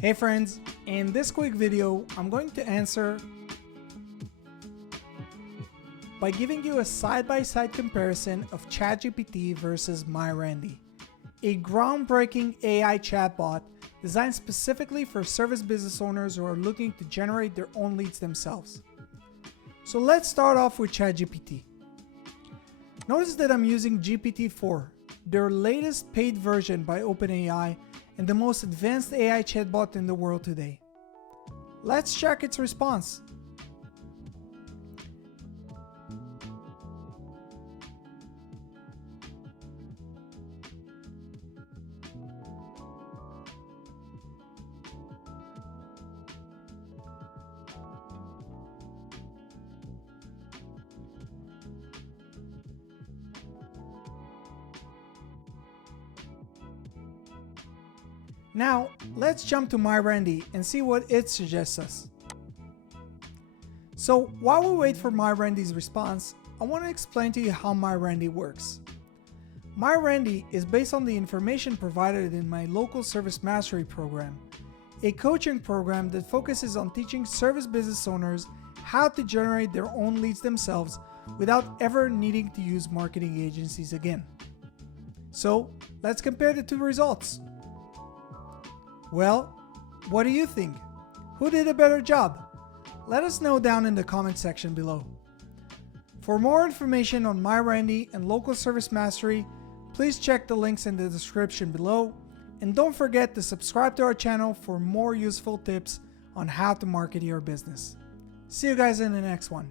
Hey friends, in this quick video, I'm going to answer by giving you a side-by-side comparison of ChatGPT versus MyRandy, a groundbreaking AI chatbot designed specifically for service business owners who are looking to generate their own leads themselves. So let's start off with ChatGPT. Notice that I'm using GPT-4, their latest paid version by OpenAI and the most advanced AI chatbot in the world today. Let's check its response. Now, let's jump to MyRandy and see what it suggests us. So while we wait for MyRandy's response, I want to explain to you how MyRandy works. MyRandy is based on the information provided in my local service mastery program, a coaching program that focuses on teaching service business owners how to generate their own leads themselves without ever needing to use marketing agencies again. So let's compare the two results. Well, what do you think? Who did a better job? Let us know down in the comment section below. For more information on MyRandy and local service mastery, please check the links in the description below, and don't forget to subscribe to our channel for more useful tips on how to market your business. See you guys in the next one.